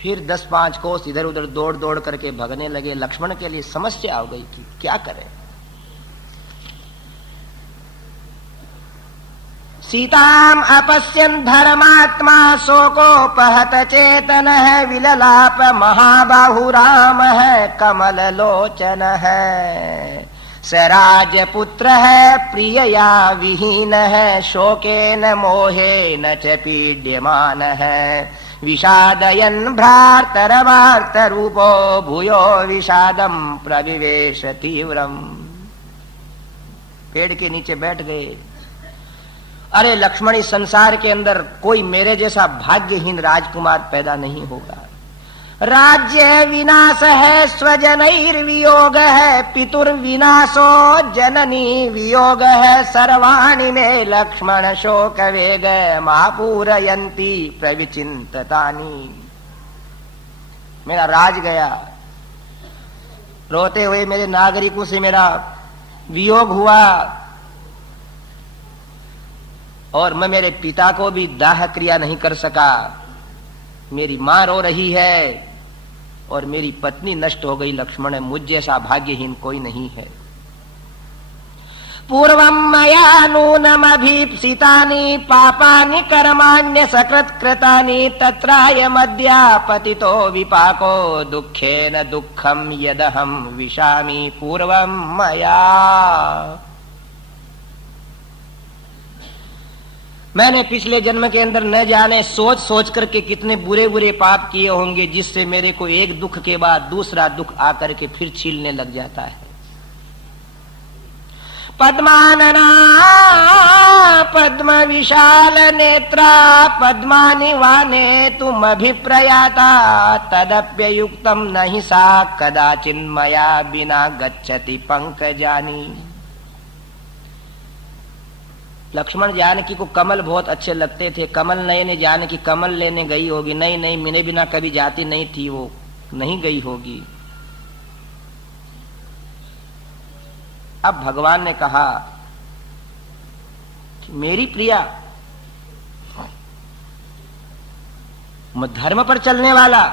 फिर 10-5 कोस इधर उधर दौड़ दौड़ करके भगने लगे। लक्ष्मण के लिए समस्या हो गई कि क्या करें। सीताम अपश्यन् धर्मात्मा शोकोपहत चेतन है, विललाप महाबाहु राम है, कमल लोचन है। सराजपुत्र है, प्रियया विहीन है, शोकेन मोहेन च पीड्यमान है। विषादयन् भ्रातरवार्तरूपो भूयो विषादं प्रविवेश तीव्रम। पेड़ के नीचे बैठ गए। अरे लक्ष्मण, इस संसार के अंदर कोई मेरे जैसा भाग्यहीन राजकुमार पैदा नहीं होगा। राज्य विनाश है, स्वजनैर्वियोग है, पितुर्विनाशो जननी वियोग है। सर्वाणि में लक्ष्मण शोक वेग, महापूरयन्ति प्रविचिंततानि। मेरा राज गया, रोते हुए मेरे नागरिकों से मेरा वियोग हुआ, और मैं मेरे पिता को भी दाह क्रिया नहीं कर सका। मेरी मां रो रही है और मेरी पत्नी नष्ट हो गई। लक्ष्मण, मुझ जैसा भाग्यहीन कोई नहीं है। पूर्वं मया नूनमभीप्सितानि पापानि कर्माण्य सकृत् कृतानि, तत्रायमद्या पतितो विपाको दुःखेन दुःखं यदहं विशामि। पूर्वं मया, मैंने पिछले जन्म के अंदर न जाने सोच सोच करके कितने बुरे बुरे पाप किए होंगे, जिससे मेरे को एक दुख के बाद दूसरा दुख आकर के फिर छीलने लग जाता है। पद्मानना पद्म विशाल नेत्रा, पद्मानि वाने तुम अभिप्रयाता, तदप्ययुक्तम नहि सा कदाचिन्मया बिना गच्छति पंकजानि। लक्ष्मण जानकी को कमल बहुत अच्छे लगते थे। कमल नयने जानकी कमल लेने गई होगी। नहीं नहीं, मेरे बिना कभी जाती नहीं थी, वो नहीं गई होगी। अब भगवान ने कहा कि मेरी प्रिया, मैं धर्म पर चलने वाला,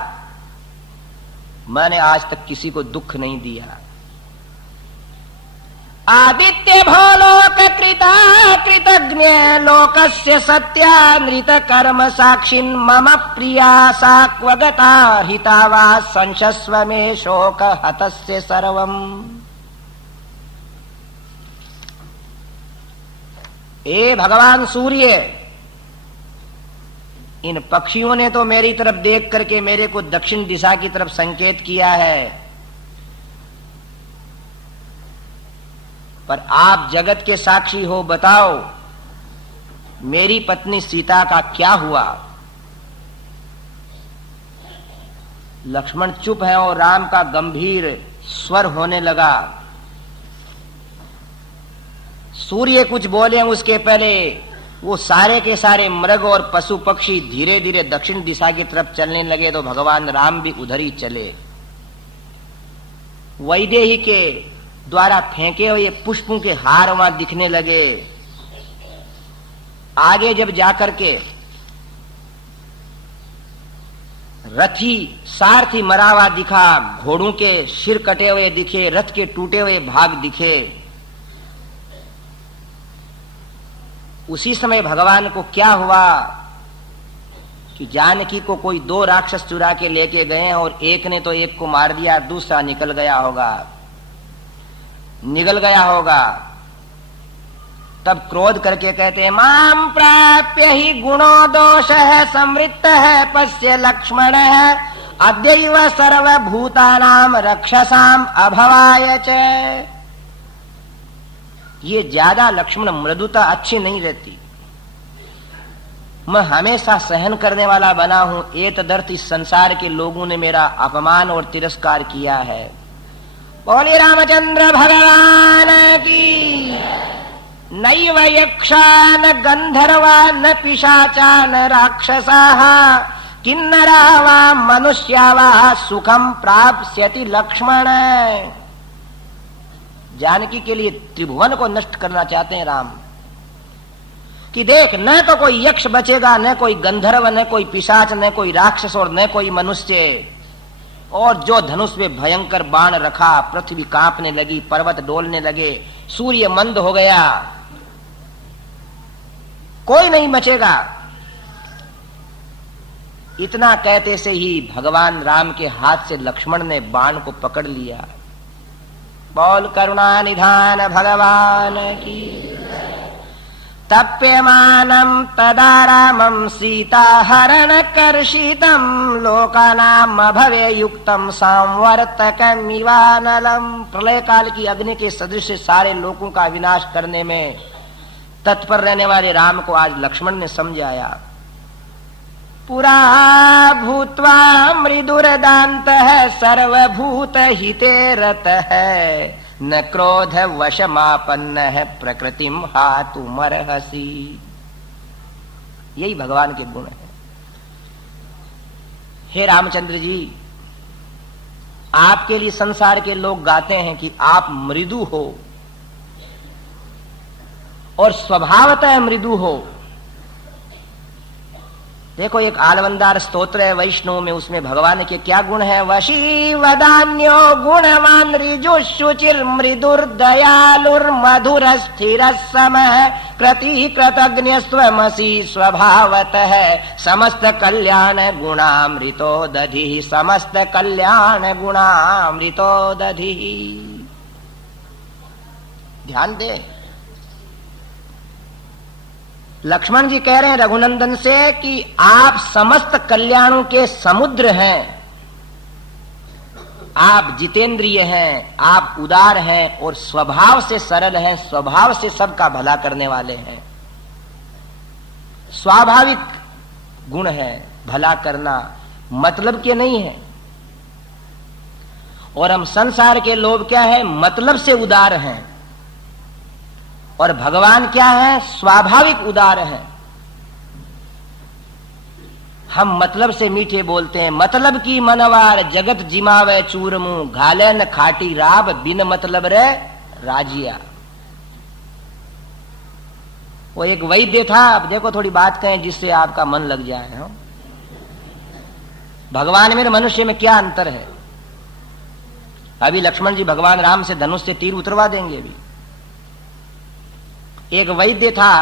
मैंने आज तक किसी को दुख नहीं दिया। आदित्य भोलोक कृता कृतज्ञ लोकस्य सत्यानृत कर्म साक्षिन्, मम प्रिया साक्वगता हिता वा संशस्व में शोक हतस्य सर्वम्। ए भगवान सूर्य, इन पक्षियों ने तो मेरी तरफ देख करके मेरे को दक्षिण दिशा की तरफ संकेत किया है, पर आप जगत के साक्षी हो, बताओ मेरी पत्नी सीता का क्या हुआ। लक्ष्मण चुप है और राम का गंभीर स्वर होने लगा। सूर्य कुछ बोले उसके पहले वो सारे के सारे मृग और पशु पक्षी धीरे धीरे दक्षिण दिशा की तरफ चलने लगे, तो भगवान राम भी उधर ही चले। वैदेही के द्वारा फेंके हुए पुष्पों के हार वहां दिखने लगे। आगे जब जाकर के रथी सारथी मरा हुआ दिखा, घोड़ों के सिर कटे हुए दिखे, रथ के टूटे हुए भाग दिखे। उसी समय भगवान को क्या हुआ कि जानकी को कोई 2 राक्षस चुरा के लेके गए, और एक ने तो एक को मार दिया, दूसरा निकल गया होगा। तब क्रोध करके कहते हैं, माम प्राप्य ही गुणो दोष है समृत्त है पश्य लक्ष्मण है, अद्यैव सर्वभूतानाम रक्षसाम अभवाय च। ये ज्यादा लक्ष्मण मृदुता अच्छी नहीं रहती। मैं हमेशा सहन करने वाला बना हूं, एतदर्थ इस संसार के लोगों ने मेरा अपमान और तिरस्कार किया है। बोले रामचंद्र भगवान की। नैव यक्षान गंधर्वा न पिशाचा न राक्षसाः, किन्नरा वा मनुष्या वा सुखम प्राप्स्यति लक्ष्मण। जानकी के लिए त्रिभुवन को नष्ट करना चाहते हैं राम, कि देख, न तो कोई यक्ष बचेगा, न कोई गंधर्व, न कोई पिशाच, न कोई राक्षस और न कोई मनुष्य। और जो धनुष में भयंकर बाण रखा, पृथ्वी कांपने लगी, पर्वत डोलने लगे, सूर्य मंद हो गया, कोई नहीं बचेगा। इतना कहते से ही भगवान राम के हाथ से लक्ष्मण ने बाण को पकड़ लिया। बोल करुणा निधान भगवान की। तप्यमानं तदा रामं सीता हरण कर्षितं लोकानां अभवे युक्तं संवर्तकमिवानलम्। प्रलय काल की अग्नि के सदृश सारे लोगों का विनाश करने में तत्पर रहने वाले राम को आज लक्ष्मण ने समझाया। पुरा भूत्वा मृदुरदान्तः सर्वभूत हिते रतः न क्रोध वशमापन्नः प्रकृतिम हातुमर्हसि। यही भगवान के गुण है। हे रामचंद्र जी, आपके लिए संसार के लोग गाते हैं कि आप मृदु हो और स्वभावतः मृदु हो। देखो, एक आलवंदार स्तोत्र है वैष्णव में, उसमें भगवान के क्या गुण है। वशी वदान्यो गुणवान ऋजु शुचिर मृदुर दयालुर मधुर स्थिर समः कृति कृतज्ञ स्वमसि स्वभावतः समस्त कल्याण गुणामृतो दधि समस्त कल्याण गुणामृतो दधि। ध्यान दे, लक्ष्मण जी कह रहे हैं रघुनंदन से कि आप समस्त कल्याणों के समुद्र हैं, आप जितेंद्रिय हैं, आप उदार हैं और स्वभाव से सरल हैं, स्वभाव से सबका भला करने वाले हैं। स्वाभाविक गुण है भला करना, मतलब के नहीं है। और हम संसार के लोग क्या है, मतलब से उदार हैं, और भगवान क्या है, स्वाभाविक उदार है। हम मतलब से मीठे बोलते हैं। मतलब की मनवार जगत जिमावे चूरमू घाले न खाटी राब बिन मतलब रे राजिया। वो एक वैद्य था। अब देखो, थोड़ी बात कहें जिससे आपका मन लग जाए। हो? भगवान में मनुष्य में क्या अंतर है। अभी लक्ष्मण जी भगवान राम से धनुष से तीर उतरवा देंगे। अभी एक वैद्य था,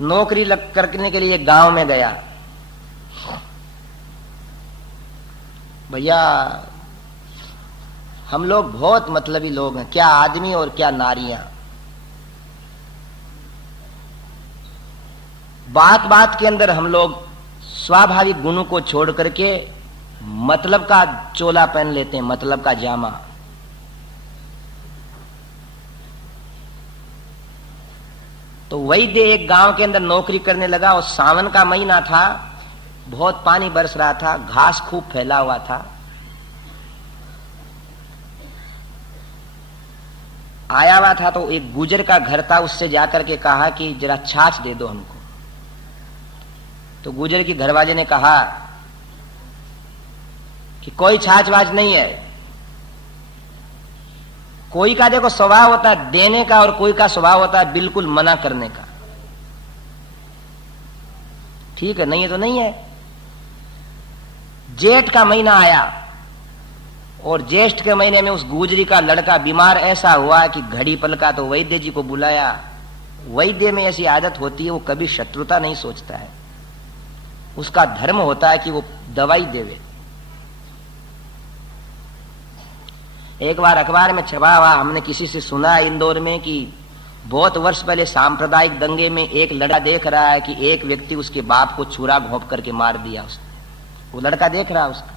नौकरी करने के लिए गांव में गया। भैया, हम लोग बहुत मतलबी लोग हैं, क्या आदमी और क्या नारियां। बात बात के अंदर हम लोग स्वाभाविक गुणों को छोड़ करके मतलब का चोला पहन लेते हैं, मतलब का जामा। तो वैद्य एक गांव के अंदर नौकरी करने लगा और सावन का महीना था, बहुत पानी बरस रहा था, घास खूब फैला हुआ था। आया हुआ था तो एक गुजर का घर था, उससे जाकर के कहा कि जरा छाछ दे दो हमको। तो गुजर की घरवाले ने कहा कि कोई छाछ वाछ नहीं है। कोई का देखो स्वभाव होता है देने का और कोई का स्वभाव होता है बिल्कुल मना करने का। ठीक है, नहीं है तो नहीं है। जेठ का महीना आया और ज्येष्ठ के महीने में उस गुजरी का लड़का बीमार ऐसा हुआ कि घड़ी पल का। तो वैद्य जी को बुलाया। वैद्य में ऐसी आदत होती है, वो कभी शत्रुता नहीं सोचता है। उसका धर्म होता है कि वो दवाई देवे। एक बार अखबार में छपा हुआ, हमने किसी से सुना इंदौर में कि बहुत वर्ष पहले सांप्रदायिक दंगे में एक लड़का देख रहा है कि एक व्यक्ति उसके बाप को छुरा घोंप करके मार दिया उसने। वो लड़का देख रहा उसका,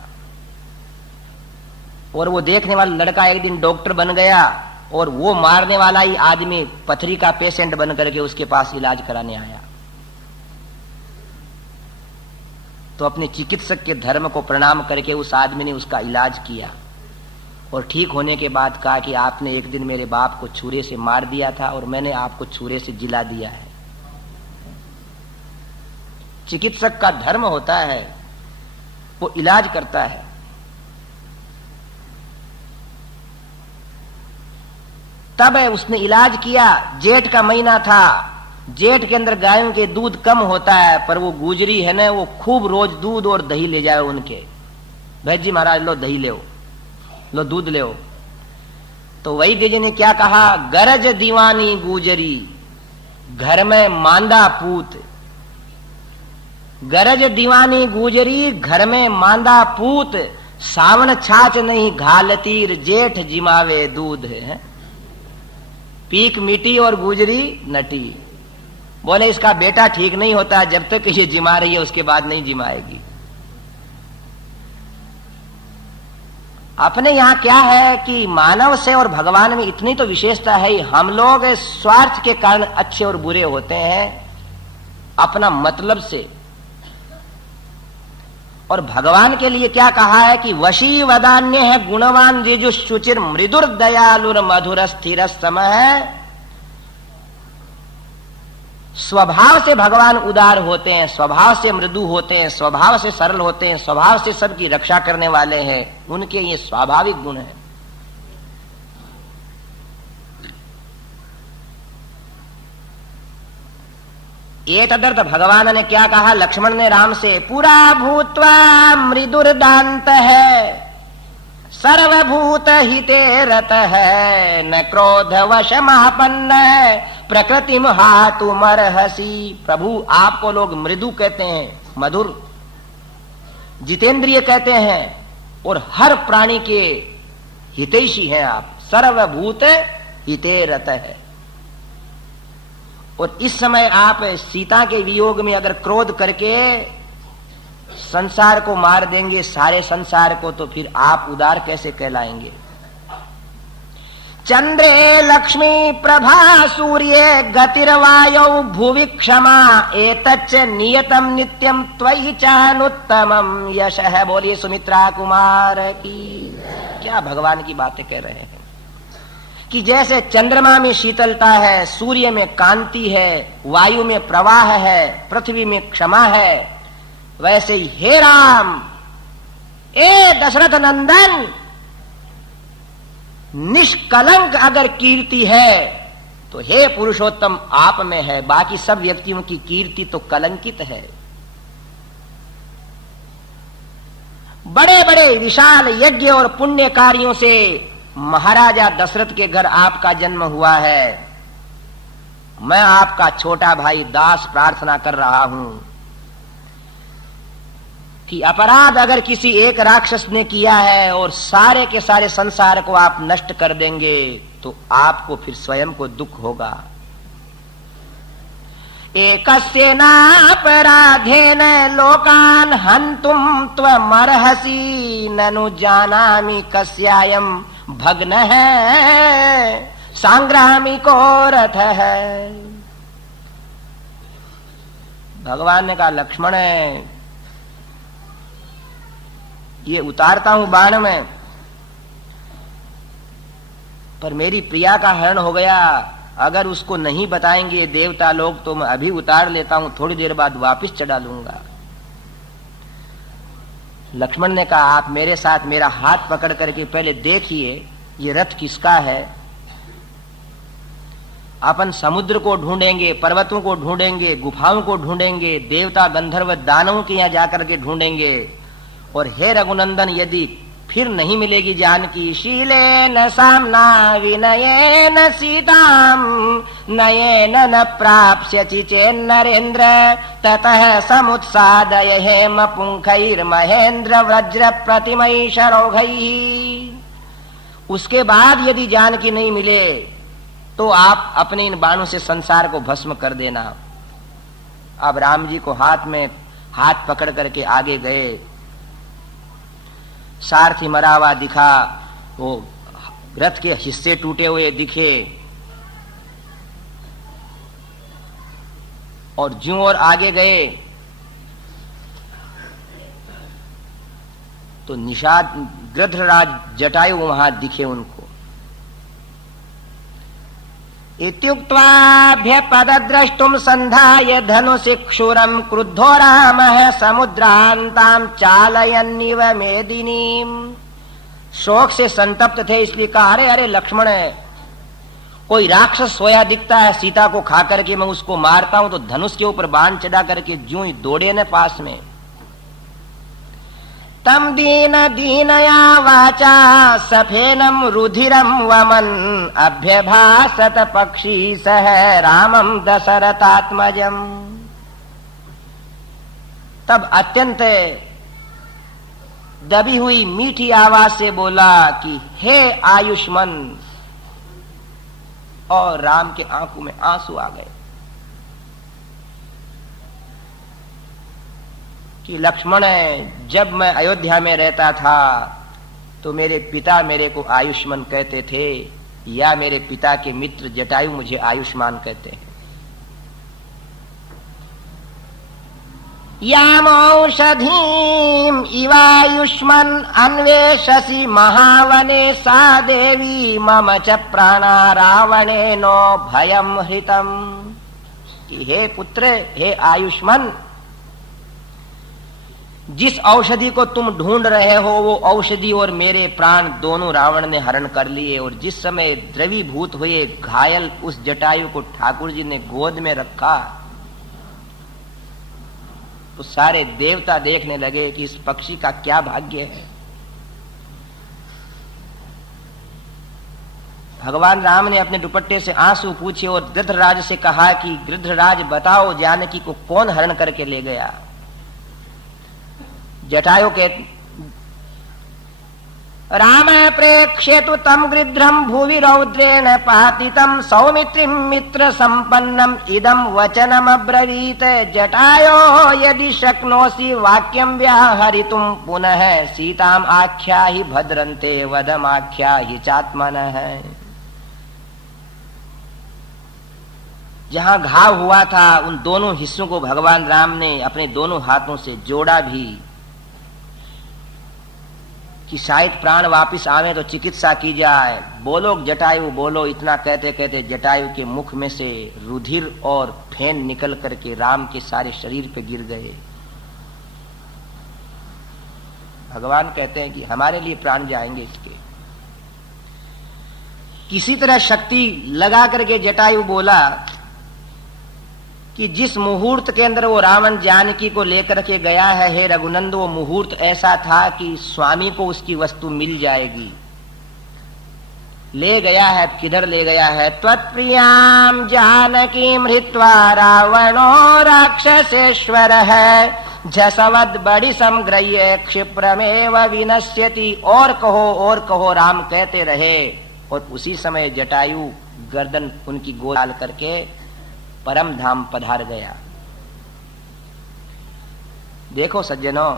और वो देखने वाला लड़का एक दिन डॉक्टर बन गया और वो मारने वाला ही आदमी पथरी का पेशेंट बन करके उसके पास इलाज कराने आया। तो अपने चिकित्सक के धर्म को प्रणाम करके उस आदमी ने उसका इलाज किया और ठीक होने के बाद कहा कि आपने एक दिन मेरे बाप को छुरे से मार दिया था और मैंने आपको छुरे से जिला दिया है। चिकित्सक का धर्म होता है, वो इलाज करता है। तब उसने इलाज किया। जेठ का महीना था, जेठ के अंदर गायों के दूध कम होता है, पर वो गुजरी है ना, वो खूब रोज दूध और दही ले जाए उनके। भैज जी महाराज लो दही ले, लो दूध ले। तो वैद्य जी ने क्या कहा, गरज दीवानी गुजरी घर में मांदा पूत। गरज दीवानी गुजरी घर में मांदा पूत, सावन छाछ नहीं घालतीर जेठ जिमावे दूध है। पीक मीठी और गुजरी नटी। बोले इसका बेटा ठीक नहीं होता, जब तक ये जिमा रही है उसके बाद नहीं जिमाएगी। अपने यहां क्या है कि मानव से और भगवान में इतनी तो विशेषता है, हम लोग स्वार्थ के कारण अच्छे और बुरे होते हैं अपना मतलब से। और भगवान के लिए क्या कहा है कि वशी वदान्य है गुणवान रिजु शुचिर मृदुर दयालुर मधुर स्थिर समय। स्वभाव से भगवान उदार होते हैं, स्वभाव से मृदु होते हैं, स्वभाव से सरल होते हैं, स्वभाव से सबकी रक्षा करने वाले हैं। उनके ये स्वाभाविक गुण है। ये तदर्थ भगवान ने क्या कहा, लक्ष्मण ने राम से, पुरा भूत्वा मृदुर्दांत है, सर्वभूत हिते रत है, न क्रोध वश महापन्न है, प्रकृति हातु मरहसी। प्रभु आपको लोग मृदु कहते हैं, मधुर, जितेंद्रिय कहते हैं, और हर प्राणी के हितैषी हैं आप। सर्वभूत हिते रत है। और इस समय आप सीता के वियोग में अगर क्रोध करके संसार को मार देंगे, सारे संसार को, तो फिर आप उदार कैसे कहलाएंगे। चंद्रे लक्ष्मी प्रभा सूर्ये गतिर्वायौ भुवि क्षमा, एतच्च नियतम नित्यम त्वयि चानुत्तमम यशः। बोलिए सुमित्रा कुमार की। क्या भगवान की बातें कह रहे हैं कि जैसे चंद्रमा में शीतलता है, सूर्य में कांति है, वायु में प्रवाह है, पृथ्वी में क्षमा है, वैसे ही हे राम, ए दशरथ नंदन, निष्कलंक अगर कीर्ति है तो हे पुरुषोत्तम आप में है। बाकी सब व्यक्तियों की कीर्ति तो कलंकित है। बड़े बड़े विशाल यज्ञ और पुण्य कार्यों से महाराजा दशरथ के घर आपका जन्म हुआ है। मैं आपका छोटा भाई दास प्रार्थना कर रहा हूं कि अपराध अगर किसी एक राक्षस ने किया है और सारे के सारे संसार को आप नष्ट कर देंगे, तो आपको फिर स्वयं को दुख होगा। एकस्येनापराधेन लोकान् हन्तुं त्वमर्हसि, ननु जानामि कस्यायं भग्न है सांग्रामिको रथ है। भगवान ने कहा, लक्ष्मण है, ये उतारता हूं बाण में, पर मेरी प्रिया का हरण हो गया। अगर उसको नहीं बताएंगे देवता लोग तो मैं अभी उतार लेता हूं, थोड़ी देर बाद वापस चढ़ा लूंगा। लक्ष्मण ने कहा, आप मेरे साथ मेरा हाथ पकड़ करके पहले देखिए ये रथ किसका है। अपन समुद्र को ढूंढेंगे, पर्वतों को ढूंढेंगे, गुफाओं को ढूंढेंगे, देवता गंधर्व दानवों के यहां जाकर के ढूंढेंगे। और हे रघुनंदन, यदि फिर नहीं मिलेगी जानकी, शीलेन सामना विनयेन सीताम नयेन न प्राप्स्यति चेन्नरेन्द्र, ततः समुत्सादय हेम पुंखैर्महेन्द्र वज्र प्रतिमै शरौघैः। उसके बाद यदि जानकी नहीं मिले तो आप अपने इन बाणों से संसार को भस्म कर देना। अब राम जी को हाथ पकड़ करके आगे गए। सारथी मरा हुआ दिखा, वो रथ के हिस्से टूटे हुए दिखे, और ज्यों और आगे गए तो निषाद गृध्रराज जटायु वहां दिखे उनको। इत्युक्त्वाभ्यपदद्रष्टुं संधाय धनुषिक्षुरं क्रुद्धो रामः समुद्रान्तां चालयन्निव मेदिनीम्। शोक से संतप्त थे, इसलिए कहा, अरे अरे लक्ष्मण, कोई राक्षस सोया दिखता है सीता को खा करके मैं उसको मारता हूं तो धनुष के ऊपर बाण चढ़ा करके ज्यों ही दौड़े न पास में। तम दीन दीनया वाचा सफेनम रुधिरम वमन अभ्यभासत पक्षी सह रामम दशरथात्मजम। तब अत्यंत दबी हुई मीठी आवाज से बोला कि हे आयुष्मान, और राम के आंखों में आंसू आ गए कि लक्ष्मण, जब मैं अयोध्या में रहता था तो मेरे पिता मेरे को आयुष्मान कहते थे, या मेरे पिता के मित्र जटायु मुझे आयुष्मान कहते हैं। याम औषधीम इवायुष्मन अन्वेषसि महावने सा देवी मम च प्राणा रावणे नो भयम हृतम। कि हे पुत्र, हे आयुष्मान, जिस औषधि को तुम ढूंढ रहे हो वो औषधि और मेरे प्राण दोनों रावण ने हरण कर लिए। और जिस समय द्रवीभूत हुए घायल उस जटायु को ठाकुर जी ने गोद में रखा तो सारे देवता देखने लगे कि इस पक्षी का क्या भाग्य है। भगवान राम ने अपने दुपट्टे से आंसू पूछे और गृध्रराज से कहा कि गृध्रराज बताओ जानकी को कौन हरण करके ले गया। जटायु के राम प्रेक्षेतु तम गृध्रम भुवि रौद्रेण पातितम सौमित्रिम मित्र संपन्नम इदम वचनम अब्रवीत। जटायो यदि शक्नोसि वाक्यम व्याहरितुम पुनः सीताम आख्याहि भद्रन्ते वदम आख्याहि चात्मनः। जहां घाव हुआ था उन दोनों हिस्सों को भगवान राम ने अपने दोनों हाथों से जोड़ा भी कि शायद प्राण वापिस आवे तो चिकित्सा की जाए। बोलो जटायु बोलो, इतना कहते कहते जटायु के मुख में से रुधिर और फेन निकल करके राम के सारे शरीर पे गिर गए। भगवान कहते हैं कि हमारे लिए प्राण जाएंगे इसके। किसी तरह शक्ति लगा करके जटायु बोला कि जिस मुहूर्त के अंदर वो रावण जानकी को लेकर के गया है, हे रघुनंद, वो मुहूर्त ऐसा था कि स्वामी को उसकी वस्तु मिल जाएगी। ले गया है, किधर ले गया है? त्वत्प्रियाम जानकी हृत्वा रावणो राक्षसेश्वर है झसवद बड़ी समग्रह्य क्षिप्रमेव विनश्यति। और कहो राम कहते रहे। और उसी समय जटायु गर्दन उनकी गोद डाल करके परम धाम पधार गया। देखो सज्जनों,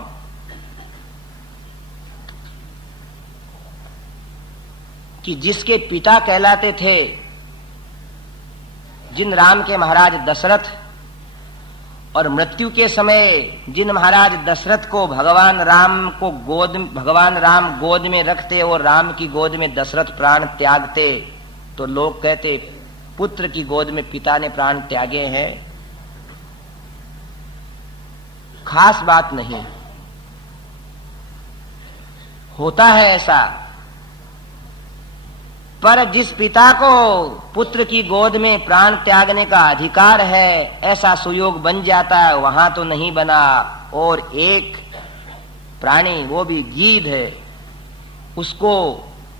कि जिसके पिता कहलाते थे, जिन राम के महाराज दशरथ, और मृत्यु के समय जिन महाराज दशरथ को भगवान राम गोद में रखते और राम की गोद में दशरथ प्राण त्यागते, तो लोग कहते पुत्र की गोद में पिता ने प्राण त्यागे हैं। खास बात नहीं, होता है ऐसा। पर जिस पिता को पुत्र की गोद में प्राण त्यागने का अधिकार है, ऐसा सुयोग बन जाता है, वहां तो नहीं बना। और एक प्राणी, वो भी गीध है, उसको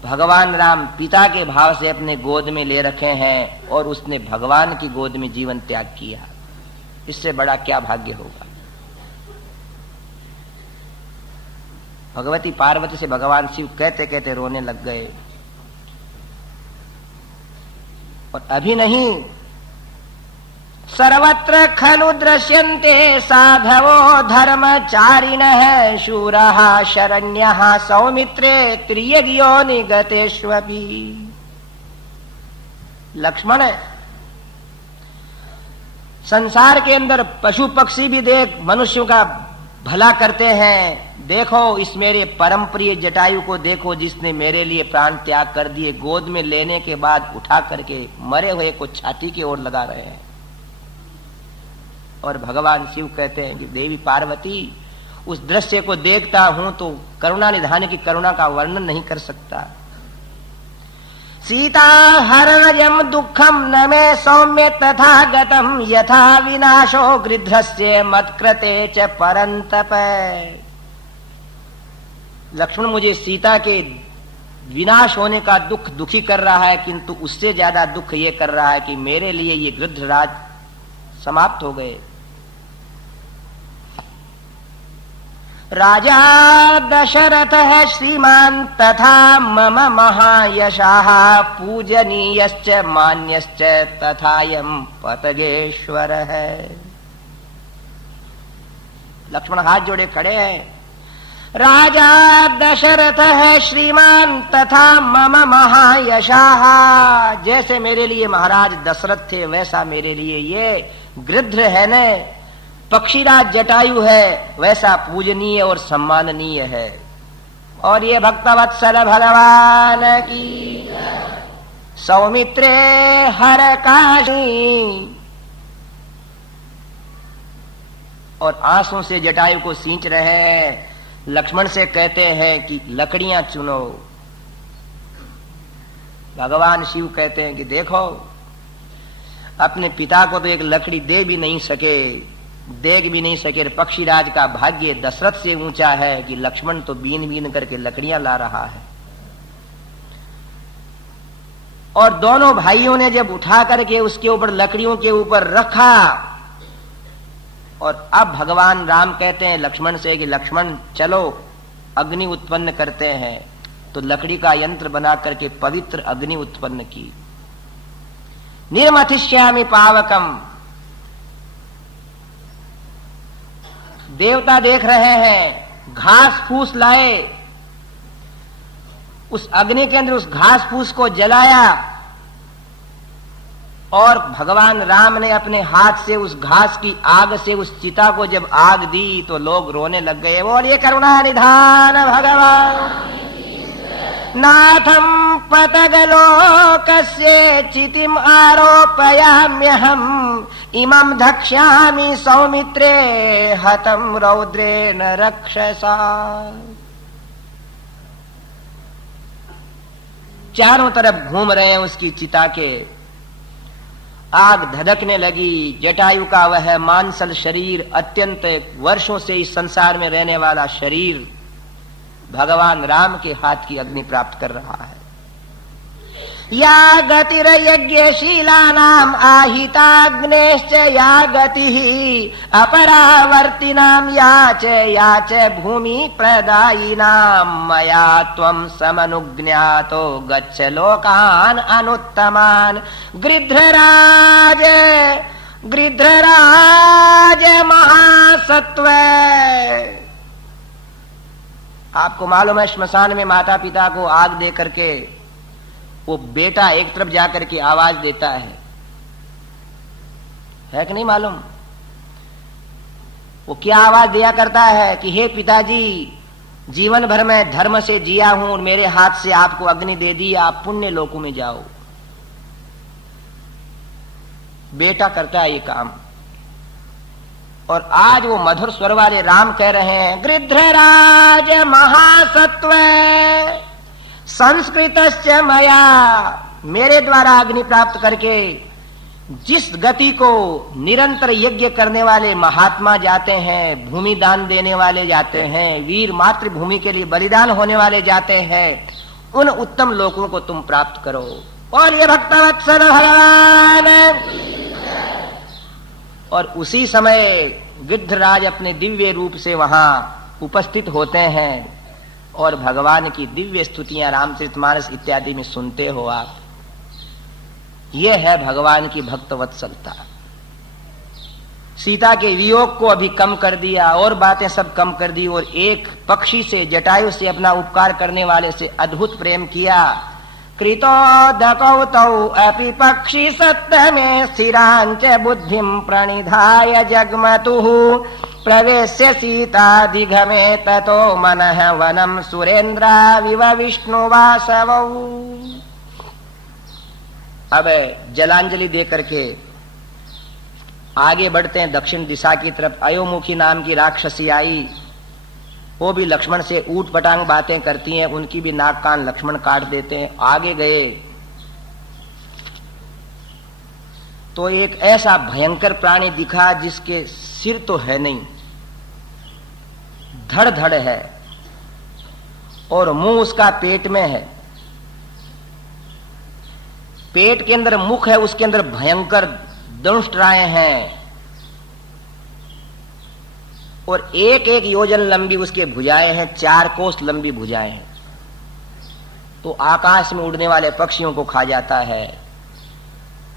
भगवान राम पिता के भाव से अपने गोद में ले रखे हैं और उसने भगवान की गोद में जीवन त्याग किया। इससे बड़ा क्या भाग्य होगा। भगवती पार्वती से भगवान शिव कहते कहते रोने लग गए। और अभी नहीं, सर्वत्र खलु दृश्यन्ते साधवो धर्मचारिणः शूरः शरण्यः सौमित्रे त्रियज्ञो निगतेष्वपि। लक्ष्मण, संसार के अंदर पशु पक्षी भी देख मनुष्यों का भला करते हैं। देखो इस मेरे परम प्रिय जटायु को देखो, जिसने मेरे लिए प्राण त्याग कर दिए। गोद में लेने के बाद उठा करके मरे हुए को छाती की ओर लगा रहे हैं। और भगवान शिव कहते हैं कि देवी पार्वती, उस दृश्य को देखता हूं तो करुणा निधान की करुणा का वर्णन नहीं कर सकता। सीता हरणजम दुखम न मे सौम्य तथा गतम यथा विनाशो गृध्रस्य मत्कृते च परंतप। लक्ष्मण मुझे सीता के विनाश होने का दुख दुखी कर रहा है, किंतु उससे ज्यादा दुख ये कर रहा है कि मेरे लिए ये गृध्रराज समाप्त हो गए। राजा दशरथ है श्रीमान तथा मम महायशाः पूजनीयश्च मान्यश्च तथायम पतगेश्वर है। लक्ष्मण हाथ जोड़े खड़े हैं। राजा दशरथ है श्रीमान तथा मम महायशाः, जैसे मेरे लिए महाराज दशरथ थे वैसा मेरे लिए ये गृध्र है न, पक्षीराज जटायु है वैसा पूजनीय और सम्माननीय है। और ये भक्तवत्सल भगवान की सौमित्रे हर काशी। और आंसू से जटायु को सींच रहे हैं। लक्ष्मण से कहते हैं कि लकड़ियां चुनो। भगवान शिव कहते हैं कि देखो, अपने पिता को तो एक लकड़ी दे भी नहीं सके, देख भी नहीं सके। पक्षीराज का भाग्य दशरथ से ऊंचा है कि लक्ष्मण तो बीन बीन करके लकड़ियां ला रहा है। और दोनों भाइयों ने जब उठा करके उसके ऊपर लकड़ियों के ऊपर रखा, और अब भगवान राम कहते हैं लक्ष्मण से कि लक्ष्मण चलो अग्नि उत्पन्न करते हैं। तो लकड़ी का यंत्र बना करके पवित्र अग्नि उत्पन्न की। निर्मथिष्यामि पावकम। देवता देख रहे हैं, घास फूस लाए, उस अग्नि के अंदर उस घास फूस को जलाया, और भगवान राम ने अपने हाथ से उस घास की आग से उस चिता को जब आग दी तो लोग रोने लग गए। बोलिए करुणा निधान भगवान नाथम पतगलोकस्य चितिम आरोपयाम्यहम इमं धक्ष्यामि सौमित्रे हतम रौद्रेण रक्षसा। चारों तरफ घूम रहे हैं उसकी चिता के। आग धधकने लगी। जटायु का वह मांसल शरीर, अत्यंत वर्षों से इस संसार में रहने वाला शरीर भगवान राम के हाथ की अग्नि प्राप्त कर रहा है। या गतिर्यज्ञशीलानां आहिताग्नेश्च या गतिः अपरावर्तिनां या च भूमि प्रदायिनां मया त्वं समनुज्ञातो गच्छ लोकान् अनुत्तमान्। गृध्रराज महासत्व। आपको मालूम है श्मशान में माता पिता को आग दे करके वो बेटा एक तरफ जाकर के आवाज देता है कि नहीं मालूम? वो क्या आवाज दिया करता है कि हे पिताजी, जीवन भर मैं धर्म से जिया हूं और मेरे हाथ से आपको अग्नि दे दी, आप पुण्य लोकों में जाओ। बेटा करता है ये काम। और आज वो मधुर स्वर वाले राम कह रहे हैं गृध्रराज महासत्व संस्कृतश्च मया। मेरे द्वारा अग्नि प्राप्त करके जिस गति को निरंतर यज्ञ करने वाले महात्मा जाते हैं, भूमि दान देने वाले जाते हैं, वीर मातृभूमि के लिए बलिदान होने वाले जाते हैं, उन उत्तम लोकों को तुम प्राप्त करो। और ये भक्तवत्सल भगवान। और उसी समय गिद्धराज अपने दिव्य रूप से वहां उपस्थित होते हैं और भगवान की दिव्य स्तुतियां रामचरितमानस इत्यादि में सुनते हो आप। यह है भगवान की भक्त वत्सलता। सीता के वियोग को अभी कम कर दिया और बातें सब कम कर दी, और एक पक्षी से, जटायु से, अपना उपकार करने वाले से अद्भुत प्रेम किया। कृतोदकौतौ अपि पक्षी सत्तमे स्थिरांच बुद्धिं प्रणिधाय जगमतुः प्रवेश्य सीताधिगमे ततो मनः वनम सुरेन्द्राविव विष्णुवासवौ। अब जलांजलि दे करके आगे बढ़ते हैं दक्षिण दिशा की तरफ। अयोमुखी नाम की राक्षसी आई, वो भी लक्ष्मण से ऊट पटांग बातें करती हैं, उनकी भी नाक कान लक्ष्मण काट देते हैं। आगे गए तो एक ऐसा भयंकर प्राणी दिखा जिसके सिर तो है नहीं, धड़ धड़ है और मुंह उसका पेट में है। पेट के अंदर मुख है, उसके अंदर भयंकर दंष्ट्राएं हैं और एक एक योजन लंबी उसके भुजाएं हैं, 4 कोस लंबी भुजाएं हैं। तो आकाश में उड़ने वाले पक्षियों को खा जाता है,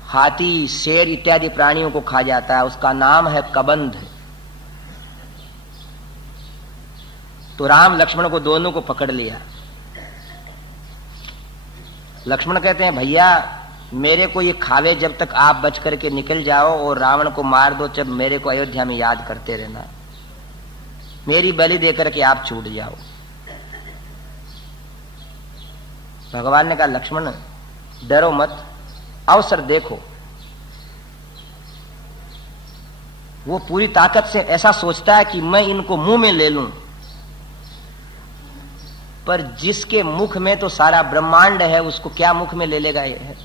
हाथी, शेर इत्यादि प्राणियों को खा जाता है। उसका नाम है कबंध। तो राम लक्ष्मण को दोनों को पकड़ लिया। लक्ष्मण कहते हैं भैया मेरे को ये खावे जब तक आप बच करके निकल जाओ और रावण को मार दो, जब मेरे को अयोध्या में याद करते रहना, मेरी बलि देकर के आप छूट जाओ। भगवान ने कहा लक्ष्मण डरो मत, अवसर देखो। वो पूरी ताकत से ऐसा सोचता है कि मैं इनको मुंह में ले लूं, पर जिसके मुख में तो सारा ब्रह्मांड है उसको क्या मुख में ले लेगा ये है।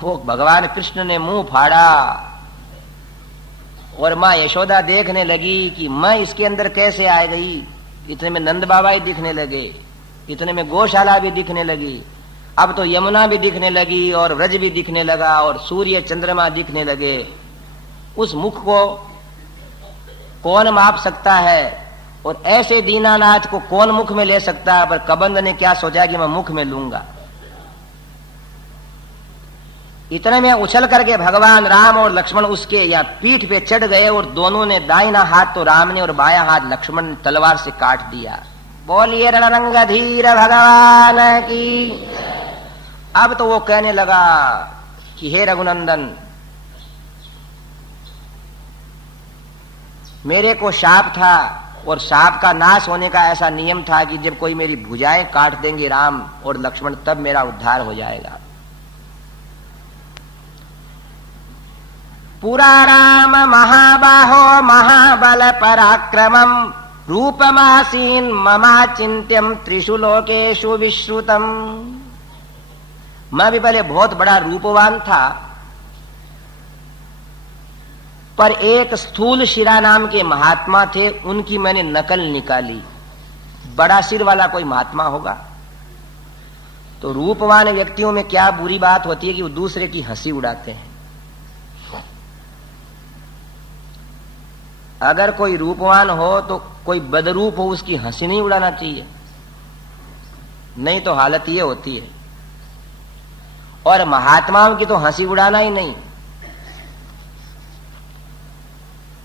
वो भगवान कृष्ण ने मुंह फाड़ा और मां यशोदा देखने लगी कि मैं इसके अंदर कैसे आ गई। इतने में नंद बाबा ही दिखने लगे, इतने में गौशाला भी दिखने लगी, अब तो यमुना भी दिखने लगी और व्रज भी दिखने लगा और सूर्य चंद्रमा दिखने लगे। उस मुख को कौन माप सकता है और ऐसे दीनानाथ को कौन मुख में ले सकता है। पर कबंध ने क्या सोचा कि मैं मुख में लूंगा। इतने में उछल करके भगवान राम और लक्ष्मण उसके या पीठ पे चढ़ गए और दोनों ने दाहिना हाथ तो राम ने और बायां हाथ लक्ष्मण ने तलवार से काट दिया। बोलिए रणरंगधीर भगवान की। अब तो वो कहने लगा कि हे रघुनंदन, मेरे को शाप था और शाप का नाश होने का ऐसा नियम था कि जब कोई मेरी भुजाएं काट देंगे राम और लक्ष्मण तब मेरा उद्धार हो जाएगा। पुरा राम महाबाहो महाबल पराक्रमम रूपमासीन ममाचिंत्यम त्रिषु लोकेषु विश्रुतम। मैं भी पहले बहुत बड़ा रूपवान था, पर एक स्थूल शिरा नाम के महात्मा थे, उनकी मैंने नकल निकाली। बड़ा सिर वाला कोई महात्मा होगा तो रूपवान व्यक्तियों में क्या बुरी बात होती है कि वो दूसरे की हंसी उड़ाते हैं। अगर कोई रूपवान हो तो कोई बदरूप हो उसकी हंसी नहीं उड़ाना चाहिए, नहीं तो हालत ये होती है। और महात्माओं की तो हंसी उड़ाना ही नहीं।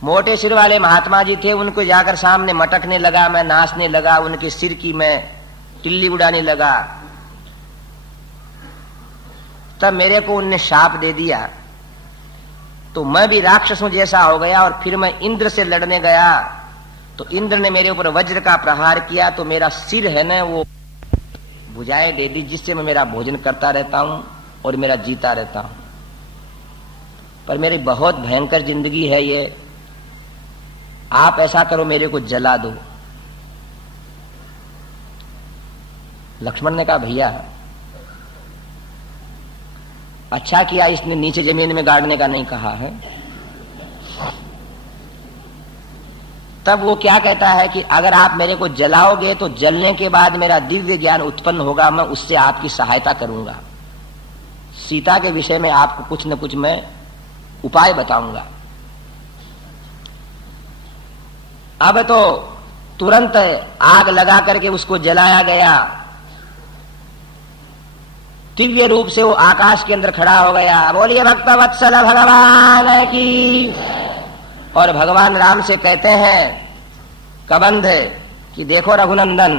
मोटे सिर वाले महात्मा जी थे, उनको जाकर सामने मटकने लगा, मैं नाचने लगा, उनके सिर की मैं टिल्ली उड़ाने लगा, तब मेरे को उनने शाप दे दिया। तो मैं भी राक्षसों जैसा हो गया और फिर मैं इंद्र से लड़ने गया तो इंद्र ने मेरे ऊपर वज्र का प्रहार किया, तो मेरा सिर है ना वो भुजाएं दे दी, जिससे मैं मेरा भोजन करता रहता हूं और मेरा जीता रहता हूं। पर मेरी बहुत भयंकर जिंदगी है ये, आप ऐसा करो मेरे को जला दो। लक्ष्मण ने कहा भैया अच्छा किया इसने नीचे जमीन में गाड़ने का नहीं कहा है। तब वो क्या कहता है कि अगर आप मेरे को जलाओगे तो जलने के बाद मेरा दिव्य ज्ञान उत्पन्न होगा, मैं उससे आपकी सहायता करूंगा। सीता के विषय में आपको कुछ न कुछ मैं उपाय बताऊंगा। अब तो तुरंत आग लगा करके उसको जलाया गया। दिव्य रूप से वो आकाश के अंदर खड़ा हो गया। बोलिए भक्त वत्सल भगवान की। और भगवान राम से कहते हैं कबंध कि देखो रघुनंदन,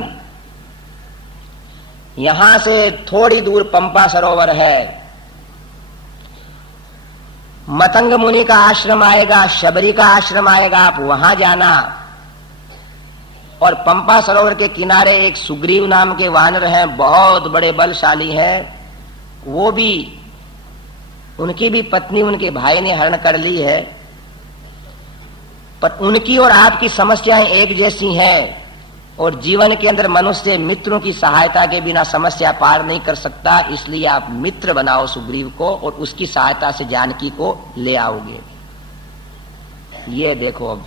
यहां से थोड़ी दूर पंपा सरोवर है, मतंग मुनि का आश्रम आएगा, शबरी का आश्रम आएगा, आप वहां जाना। और पंपा सरोवर के किनारे एक सुग्रीव नाम के वानर हैं, बहुत बड़े बलशाली हैं। वो भी, उनकी भी पत्नी उनके भाई ने हरण कर ली है, पर उनकी और आपकी समस्याएं एक जैसी हैं। और जीवन के अंदर मनुष्य मित्रों की सहायता के बिना समस्या पार नहीं कर सकता, इसलिए आप मित्र बनाओ सुग्रीव को और उसकी सहायता से जानकी को ले आओगे। ये देखो, अब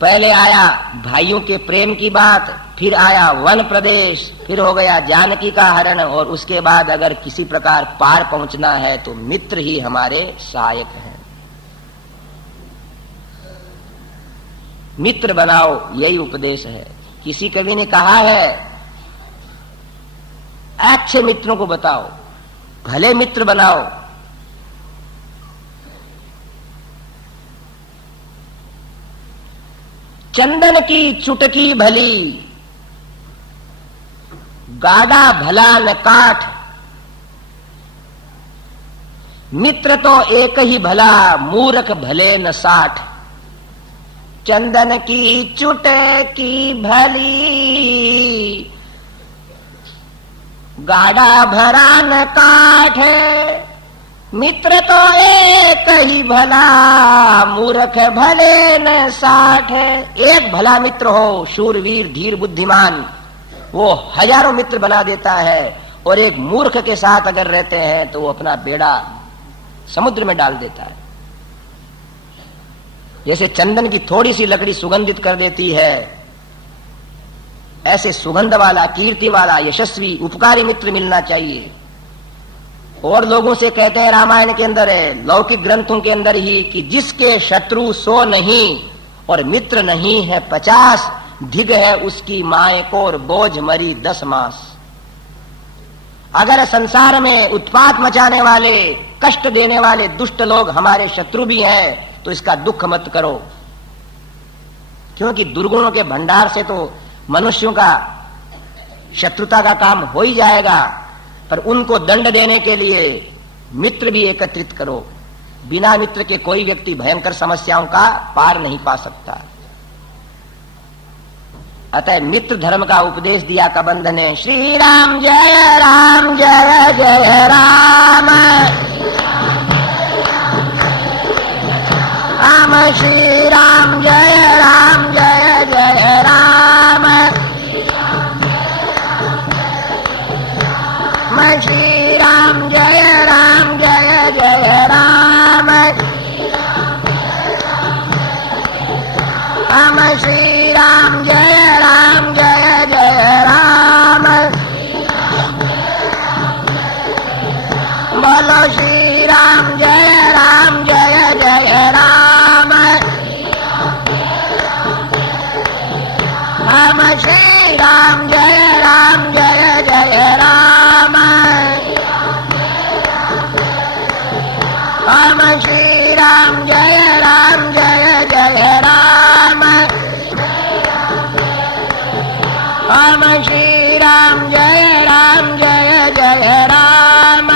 पहले आया भाइयों के प्रेम की बात, फिर आया वन प्रदेश, फिर हो गया जानकी का हरण, और उसके बाद अगर किसी प्रकार पार पहुंचना है तो मित्र ही हमारे सहायक हैं। मित्र बनाओ, यही उपदेश है। किसी कवि ने कहा है, अच्छे मित्रों को बताओ, भले मित्र बनाओ। चंदन की चुटकी भली, गाड़ा भला न काठ, मित्र तो एक ही भला, मूर्ख भले न साठ। चंदन की चुटकी भली, गाड़ा भरा न काठ, मित्र तो एक ही भला, मूर्ख भले न साठ। एक भला मित्र हो, शूरवीर धीर बुद्धिमान, वो हजारों मित्र बना देता है, और एक मूर्ख के साथ अगर रहते हैं तो वो अपना बेड़ा समुद्र में डाल देता है। जैसे चंदन की थोड़ी सी लकड़ी सुगंधित कर देती है, ऐसे सुगंध वाला, कीर्ति वाला, यशस्वी, उपकारी मित्र मिलना चाहिए। और लोगों से कहते हैं, रामायण के अंदर है, लौकिक ग्रंथों के अंदर ही, कि जिसके शत्रु 100 नहीं और मित्र नहीं है 50, धिग है उसकी माए को और बोझ मरी 10 मास। अगर संसार में उत्पात मचाने वाले, कष्ट देने वाले दुष्ट लोग हमारे शत्रु भी हैं तो इसका दुख मत करो, क्योंकि दुर्गुणों के भंडार से तो मनुष्यों का शत्रुता का काम हो ही जाएगा, पर उनको दंड देने के लिए मित्र भी एकत्रित करो। बिना मित्र के कोई व्यक्ति भयंकर समस्याओं का पार नहीं पा सकता। अतः मित्र धर्म का उपदेश दिया कबंध ने। श्री राम जय राम, जय जय राम, राम श्री राम जय राम, जय जय राम, श्री राम जय राम, जय जय राम, राम श्री राम जय राम, जय जय राम, बोलो श्री राम जय राम, जय जय राम, राम श्री राम जय राम, जय जय राम, राम श्री राम जय राम, जय जय राम, राम श्री राम जय राम, जय जय राम।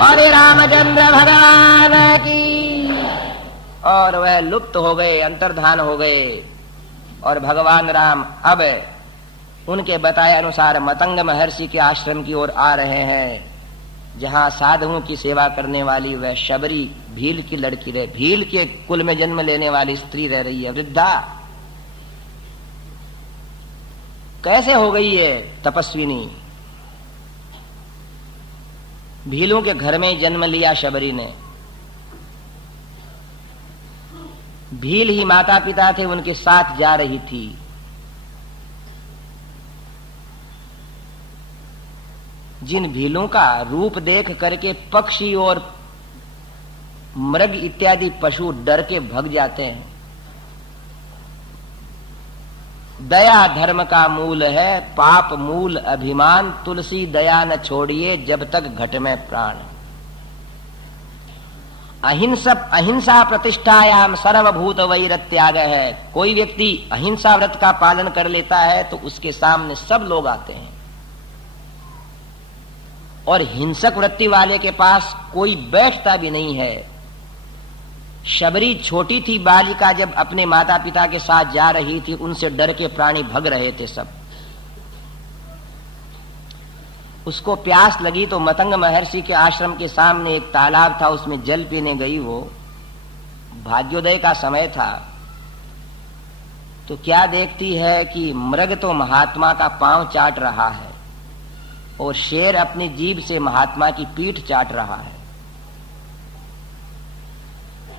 हरे रामचंद्र भगवान की। और वह लुप्त हो गए, अंतर्धान हो गए, और भगवान राम अब उनके बताए अनुसार मतंग महर्षि के आश्रम की ओर आ रहे हैं, जहां साधुओं की सेवा करने वाली वह शबरी भील की लड़की रहे, भील के कुल में जन्म लेने वाली स्त्री रह रही है, वृद्धा। कैसे हो गई है तपस्विनी? भीलों के घर में जन्म लिया शबरी ने। भील ही माता पिता थे, उनके साथ जा रही थी। जिन भीलों का रूप देख करके पक्षी और मृग इत्यादि पशु डर के भग जाते हैं। दया धर्म का मूल है, पाप मूल अभिमान, तुलसी दया न छोड़िए जब तक घट में प्राण। अहिंसा प्रतिष्ठायाम सर्वभूत वैरत्याग है। कोई व्यक्ति अहिंसा व्रत का पालन कर लेता है तो उसके सामने सब लोग आते हैं, और हिंसक वृत्ति वाले के पास कोई बैठता भी नहीं है। शबरी छोटी थी बालिका, जब अपने माता पिता के साथ जा रही थी, उनसे डर के प्राणी भग रहे थे सब। उसको प्यास लगी तो मतंग महर्षि के आश्रम के सामने एक तालाब था, उसमें जल पीने गई। वो भाग्योदय का समय था, तो क्या देखती है कि मृग तो महात्मा का पांव चाट रहा है और शेर अपनी जीभ से महात्मा की पीठ चाट रहा है।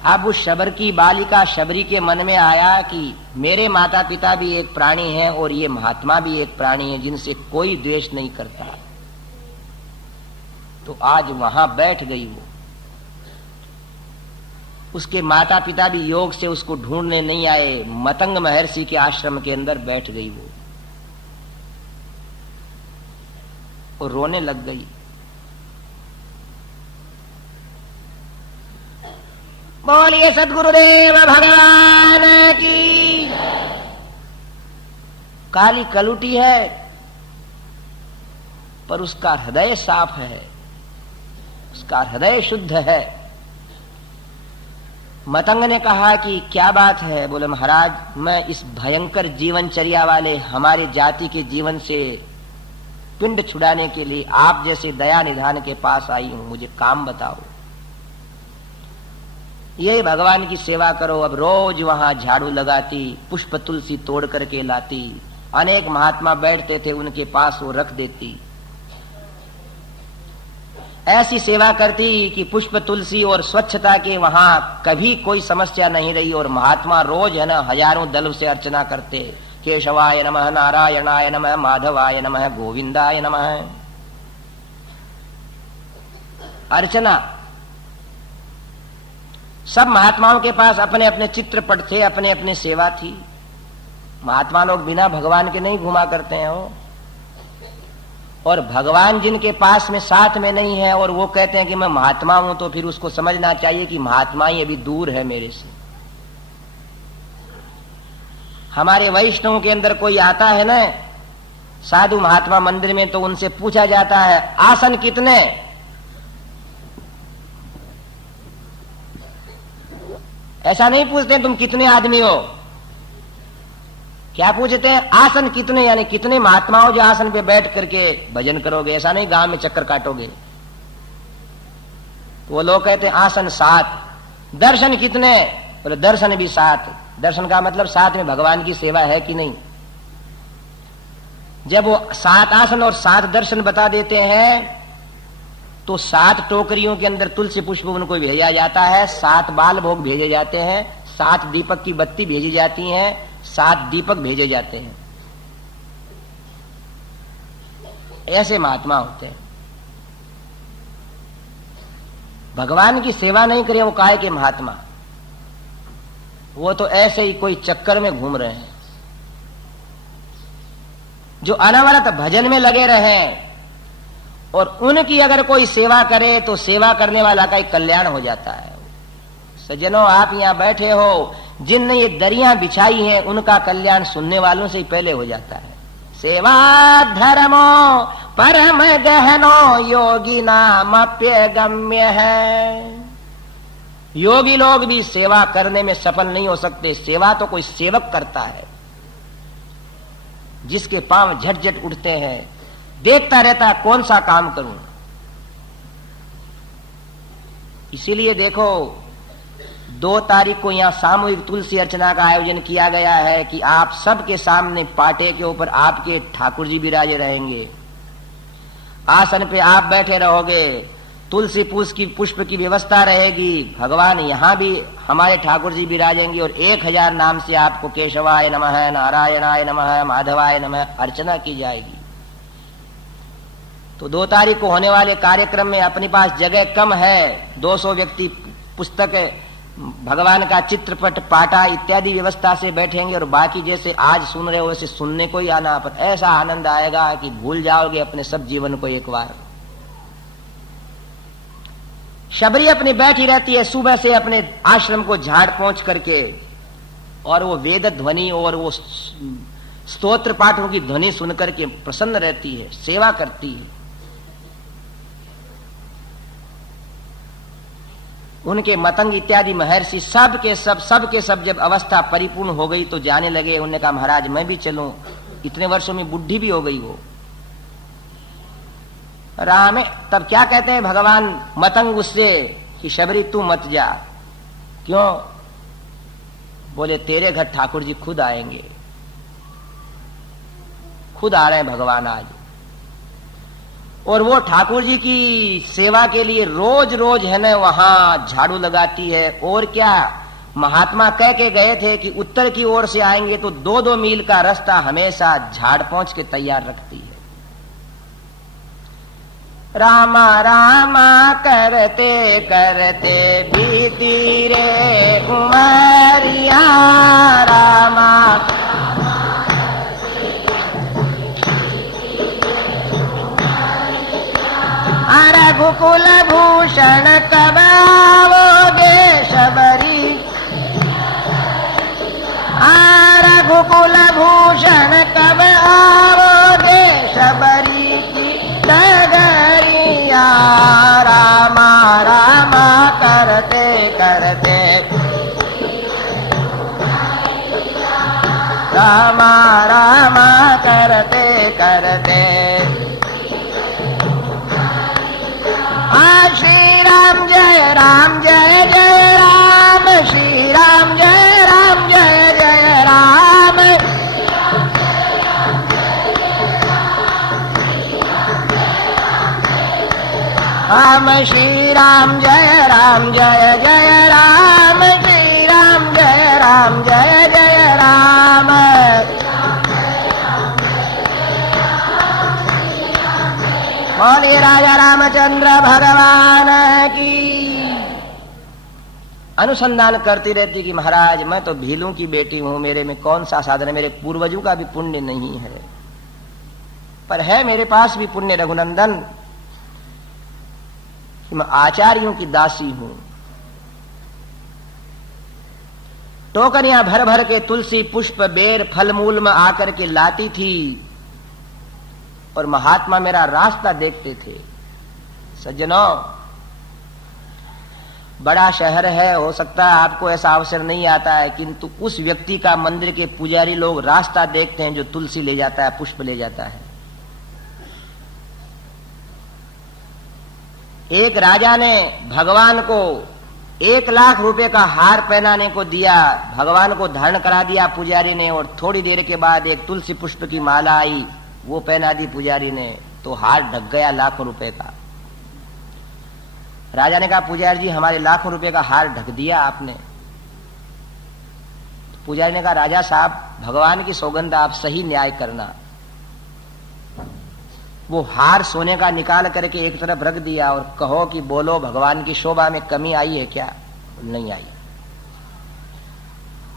अब उस शबर की बालिका शबरी के मन में आया कि मेरे माता पिता भी एक प्राणी हैं और ये महात्मा भी एक प्राणी है जिनसे कोई द्वेष नहीं करता। तो आज वहां बैठ गई वो। उसके माता पिता भी योग से उसको ढूंढने नहीं आए, मतंग महर्षि के आश्रम के अंदर बैठ गई वो और रोने लग गई। बोलिए सद्गुरुदेव भगवान की। काली कलुटी है पर उसका हृदय साफ है, उसका हृदय शुद्ध है। मतंग ने कहा कि क्या बात है? बोले महाराज, मैं इस भयंकर जीवनचर्या वाले हमारे जाति के जीवन से पिंड छुड़ाने के लिए आप जैसे दया निधान के पास आई हूं, मुझे काम बताओ। ये भगवान की सेवा करो। अब रोज वहां झाड़ू लगाती, पुष्प तुलसी तोड़ करके लाती, अनेक महात्मा बैठते थे उनके पास वो रख देती। ऐसी सेवा करती कि पुष्प तुलसी और स्वच्छता के वहां कभी कोई समस्या नहीं रही। और महात्मा रोज है ना हजारों दल से अर्चना करते, केशवाय नमः, नारायणाय नमः, माधवाय नमः, गोविंदाय नमः। अर्चना। सब महात्माओं के पास अपने अपने चित्रपट थे, अपने अपने सेवा थी। महात्मा लोग बिना भगवान के नहीं घुमा करते हैं वो। और भगवान जिनके पास में साथ में नहीं है और वो कहते हैं कि मैं महात्मा हूं, तो फिर उसको समझना चाहिए कि महात्मा ही अभी दूर है मेरे से। हमारे वैष्णव के अंदर कोई आता है ना साधु महात्मा मंदिर में, तो उनसे पूछा जाता है आसन कितने? ऐसा नहीं पूछते तुम कितने आदमी हो, क्या पूछते हैं आसन कितने, यानी कितने महात्माओं जो आसन पे बैठ करके भजन करोगे। ऐसा नहीं गांव में चक्कर काटोगे। वो लोग कहते हैं आसन 7। दर्शन कितने? बोले दर्शन भी 7। दर्शन का मतलब साथ में भगवान की सेवा है कि नहीं। जब वो 7 आसन और 7 दर्शन बता देते हैं तो 7 टोकरियों के अंदर तुलसी पुष्प उनको भेजा जाता है, 7 बाल भोग भेजे जाते हैं, 7 दीपक की बत्ती भेजी जाती है, 7 दीपक भेजे जाते हैं। ऐसे महात्मा होते हैं। भगवान की सेवा नहीं करे वो काहे के महात्मा? वो तो ऐसे ही कोई चक्कर में घूम रहे हैं। जो अनवरत भजन में लगे रहे और उनकी अगर कोई सेवा करे तो सेवा करने वाला का ही कल्याण हो जाता है। सज्जनों, आप यहां बैठे हो, जिनने ये दरियां बिछाई हैं उनका कल्याण सुनने वालों से ही पहले हो जाता है। सेवा धर्मो परम गहनो योगी नाम अप्यगम्य है। योगी लोग भी सेवा करने में सफल नहीं हो सकते। सेवा तो कोई सेवक करता है, जिसके पांव झटझट उठते हैं, देखता रहता कौन सा काम करूं। इसीलिए देखो 2 तारीख को यहां सामूहिक तुलसी अर्चना का आयोजन किया गया है कि आप सबके सामने पाटे के ऊपर आपके ठाकुर जी विराजे रहेंगे, आसन पे आप बैठे रहोगे, तुलसी पुष्प की व्यवस्था रहेगी, भगवान यहां भी हमारे ठाकुर जी विराजेंगे और 1000 नाम से आपको केशवाय नमः, नारायणाय नमः, माधवाय नमः अर्चना की जाएगी। तो 2 तारीख को होने वाले कार्यक्रम में अपने पास जगह कम है, 200 व्यक्ति पुस्तक, भगवान का चित्रपट, पाटा इत्यादि व्यवस्था से बैठेंगे और बाकी जैसे आज सुन रहे हो वैसे सुनने को ही आना। पर ऐसा आनंद आएगा कि भूल जाओगे अपने सब जीवन को एक बार। शबरी अपनी बैठी रहती है सुबह से अपने आश्रम को झाड़ पहुंच करके, और वो वेद ध्वनि और वो स्तोत्र पाठों की ध्वनि सुनकर के प्रसन्न रहती है, सेवा करती है। उनके मतंग इत्यादि महर्षि सब के सब जब अवस्था परिपूर्ण हो गई तो जाने लगे। उन्होंने कहा महाराज मैं भी चलूं। इतने वर्षों में बुढ़ी भी हो गई वो। राम तब क्या कहते हैं भगवान मतंग उससे कि शबरी तू मत जा। क्यों? बोले तेरे घर ठाकुर जी खुद आएंगे। खुद आ रहे हैं भगवान आज। और वो ठाकुर जी की सेवा के लिए रोज रोज है ना वहां झाड़ू लगाती है। और क्या, महात्मा कह के गए थे कि उत्तर की ओर से आएंगे तो 2-2 मील का रास्ता हमेशा झाड़ पहुंच के तैयार रखती है। रामा रामा करते करते बीती रे उमरिया, रामा रघुकुल भूषण कब आवोगे शबरी, रघुकुल भूषण कब आवोगे शबरी की डगरिया, रामा रामा करते करते, रामा रामा करते करते, श्री राम जय राम जय जय राम, श्री राम जय राम जय जय राम, राम श्री राम जय राम जय जय राम, श्री राम जय राम जय जय राम। बोलिए राजा रामचंद्र भगवान की। अनुसंधान करती रहती कि महाराज मैं तो भीलों की बेटी हूं, मेरे में कौन सा साधन है, मेरे पूर्वजों का भी पुण्य नहीं है, पर है मेरे पास भी पुण्य रघुनंदन कि मैं आचार्यों की दासी हूं। टोकरियां भर भर के तुलसी पुष्प बेर फल मूल में आकर के लाती थी और महात्मा मेरा रास्ता देखते थे। सज्जनों, बड़ा शहर है, हो सकता है आपको ऐसा अवसर नहीं आता है, किंतु उस व्यक्ति का मंदिर के पुजारी लोग रास्ता देखते हैं जो तुलसी ले जाता है, पुष्प ले जाता है। एक राजा ने भगवान को 1 लाख रुपए का हार पहनाने को दिया, भगवान को धारण करा दिया पुजारी ने, और थोड़ी देर के बाद एक तुलसी पुष्प की माला आई, वो पहना दी पुजारी ने, तो हार ढक गया लाखों रुपए का। राजा ने कहा पुजारी जी हमारे लाखों रुपए का हार ढक दिया आपने। तो पुजारी ने कहा राजा साहब भगवान की सौगंध, आप सही न्याय करना। वो हार सोने का निकाल करके एक तरफ रख दिया और कहो कि बोलो भगवान की शोभा में कमी आई है क्या? नहीं आई।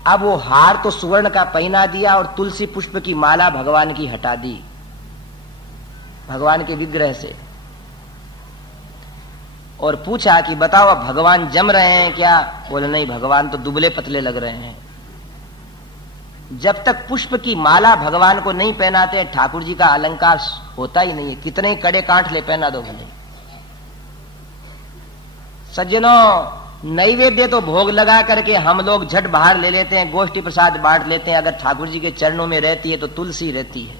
अब वो हार तो सुवर्ण का पहना दिया और तुलसी पुष्प की माला भगवान की हटा दी भगवान के विग्रह से, और पूछा कि बताओ भगवान जम रहे हैं क्या? बोले नहीं, भगवान तो दुबले पतले लग रहे हैं। जब तक पुष्प की माला भगवान को नहीं पहनाते ठाकुर जी का अलंकार होता ही नहीं है, कितने ही कड़े कांठ ले पहना दो भले। सज्जनों, नैवेद्य तो भोग लगा करके हम लोग झट बाहर ले लेते हैं, गोष्ठी प्रसाद बांट लेते हैं। अगर ठाकुर जी के चरणों में रहती है तो तुलसी रहती है।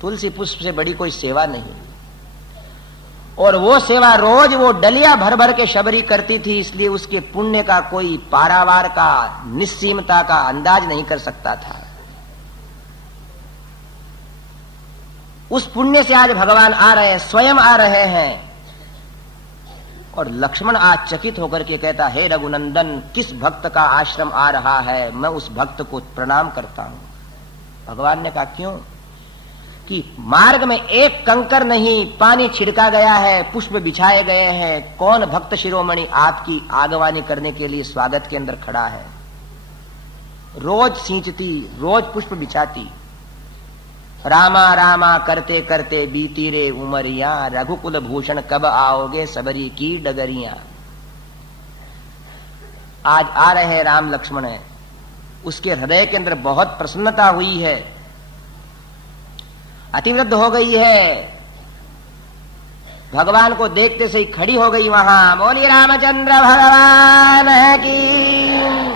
तुलसी पुष्प से बड़ी कोई सेवा नहीं, और वो सेवा रोज वो डलिया भर भर के शबरी करती थी, इसलिए उसके पुण्य का कोई पारावार का, निस्सीमता का अंदाज नहीं कर सकता था। उस पुण्य से आज भगवान आ रहे हैं, स्वयं आ रहे हैं। और लक्ष्मण आज चकित होकर के कहता, हे रघुनंदन, किस भक्त का आश्रम आ रहा है, मैं उस भक्त को प्रणाम करता हूं। भगवान ने कहा क्यों? कि मार्ग में एक कंकर नहीं, पानी छिड़का गया है, पुष्प बिछाए गए हैं। कौन भक्त शिरोमणि आपकी आगवानी करने के लिए स्वागत के अंदर खड़ा है? रोज सींचती, रोज पुष्प बिछाती। रामा रामा करते करते बीती रे उमरिया, रघुकुल भूषण कब आओगे सबरी की डगरिया। आज आ रहे हैं राम लक्ष्मण है, उसके हृदय के अंदर बहुत प्रसन्नता हुई है, अतिवृद्ध हो गई है। भगवान को देखते से ही खड़ी हो गई वहां। बोलिए रामचंद्र भगवान की।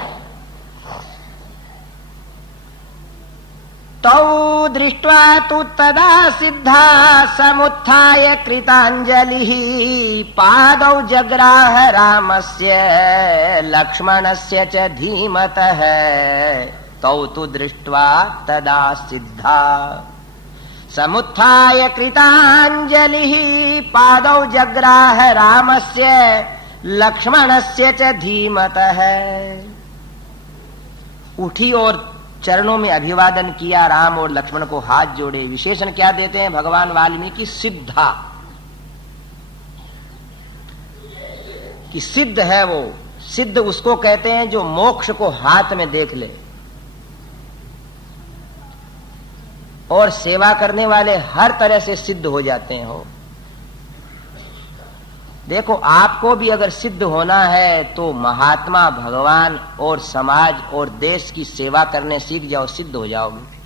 तौ दृष्ट्वा तु तदा सिद्धा समुत्थाय कृतांजलिः, पादौ जग्राह रामस्य लक्ष्मणस्य च धीमतः, तौ तु दृष्ट्वा तदा सिद्धा समुत्थाय कृताञ्जलिः पादौ जग्राह रामस्य लक्ष्मणस्य च धीमतः। उठी और चरणों में अभिवादन किया, राम और लक्ष्मण को हाथ जोड़े। विशेषण क्या देते हैं भगवान वाल्मीकि? सिद्धा, कि सिद्ध है वो। सिद्ध उसको कहते हैं जो मोक्ष को हाथ में देख ले। और सेवा करने वाले हर तरह से सिद्ध हो जाते हैं। हो देखो, आपको भी अगर सिद्ध होना है तो महात्मा, भगवान और समाज और देश की सेवा करने सीख जाओ, सिद्ध हो जाओगे।